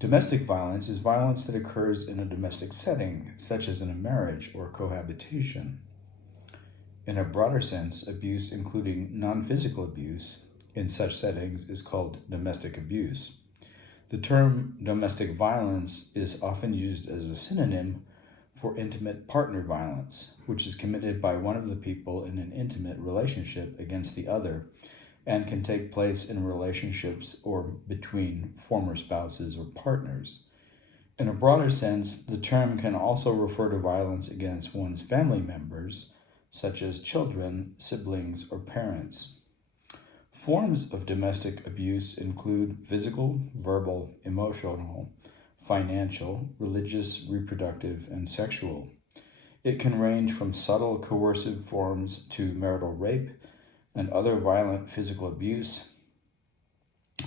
Domestic violence is violence that occurs in a domestic setting, such as in a marriage or cohabitation. In a broader sense, abuse, including non physical abuse, in such settings is called domestic abuse. The term domestic violence is often used as a synonym for intimate partner violence, which is committed by one of the people in an intimate relationship against the other and can take place in relationships or between former spouses or partners. In a broader sense, the term can also refer to violence against one's family members, such as children, siblings, or parents. Forms of domestic abuse include physical, verbal, emotional, financial, religious, reproductive, and sexual. It can range from subtle coercive forms to marital rape and other violent physical abuse,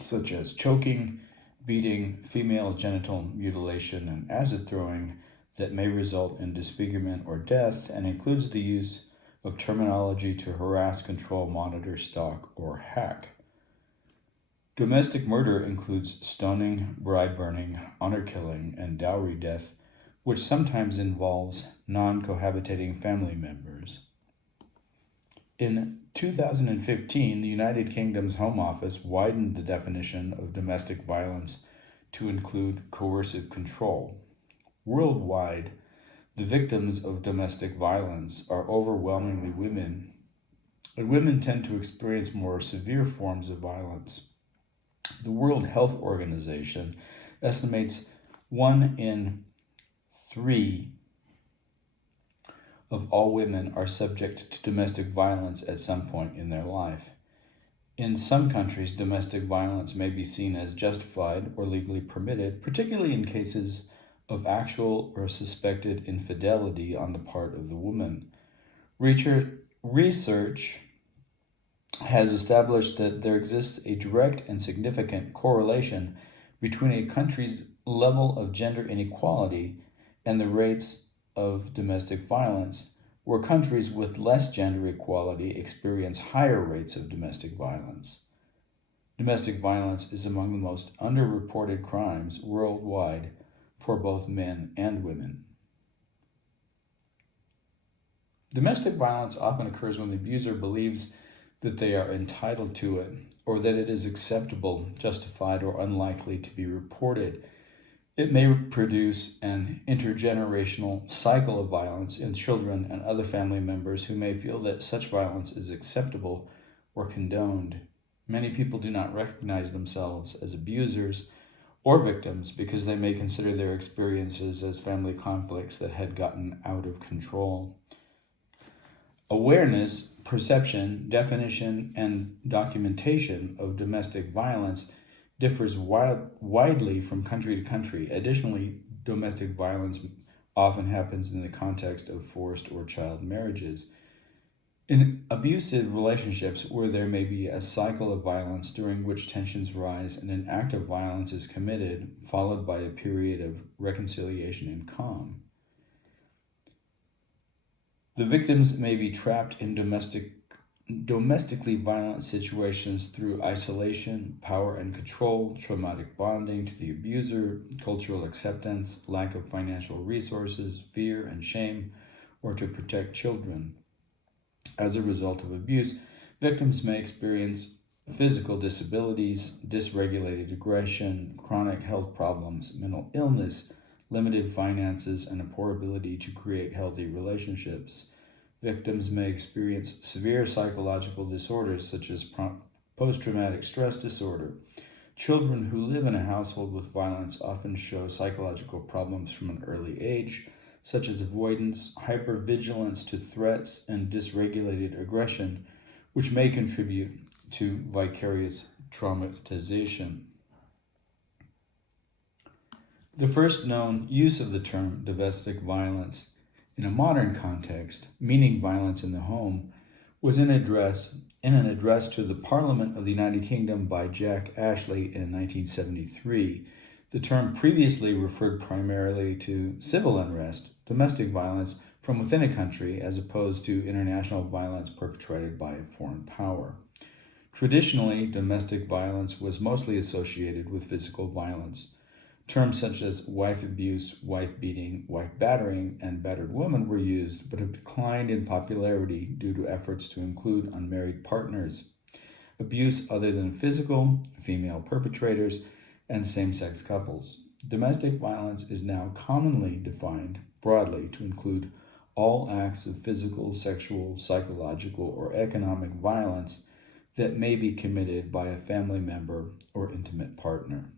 such as choking, beating, female genital mutilation, and acid throwing that may result in disfigurement or death, and includes the use of terminology to harass, control, monitor, stalk, or hack. Domestic murder includes stoning, bride burning, honor killing, and dowry death, which sometimes involves non-cohabitating family members. In 2015, the United Kingdom's Home Office widened the definition of domestic violence to include coercive control. Worldwide, the victims of domestic violence are overwhelmingly women, and women tend to experience more severe forms of violence. The World Health Organization estimates 1 in 3 of all women are subject to domestic violence at some point in their life. In some countries, domestic violence may be seen as justified or legally permitted, particularly in cases of actual or suspected infidelity on the part of the woman. Research has established that there exists a direct and significant correlation between a country's level of gender inequality and the rates of domestic violence, where countries with less gender equality experience higher rates of domestic violence. Domestic violence is among the most underreported crimes worldwide for both men and women. Domestic violence often occurs when the abuser believes that they are entitled to it, or that it is acceptable, justified, or unlikely to be reported. It may produce an intergenerational cycle of violence in children and other family members who may feel that such violence is acceptable or condoned. Many people do not recognize themselves as abusers or victims because they may consider their experiences as family conflicts that had gotten out of control. Awareness, perception, definition, and documentation of domestic violence differs widely from country to country. Additionally, domestic violence often happens in the context of forced or child marriages. In abusive relationships where there may be a cycle of violence during which tensions rise and an act of violence is committed, followed by a period of reconciliation and calm. The victims may be trapped in domestically violent situations through isolation, power and control, traumatic bonding to the abuser, cultural acceptance, lack of financial resources, fear and shame, or to protect children. As a result of abuse, victims may experience physical disabilities, dysregulated aggression, chronic health problems, mental illness, limited finances, and a poor ability to create healthy relationships. Victims may experience severe psychological disorders such as post-traumatic stress disorder. Children who live in a household with violence often show psychological problems from an early age, such as avoidance, hypervigilance to threats, and dysregulated aggression, which may contribute to vicarious traumatization. The first known use of the term domestic violence in a modern context, meaning violence in the home, was in an address to the Parliament of the United Kingdom by Jack Ashley in 1973. The term previously referred primarily to civil unrest, domestic violence from within a country, as opposed to international violence perpetrated by a foreign power. Traditionally, domestic violence was mostly associated with physical violence. Terms such as wife abuse, wife beating, wife battering, and battered woman were used, but have declined in popularity due to efforts to include unmarried partners, abuse other than physical, female perpetrators, and same sex couples. Domestic violence is now commonly defined broadly to include all acts of physical, sexual, psychological, or economic violence that may be committed by a family member or intimate partner.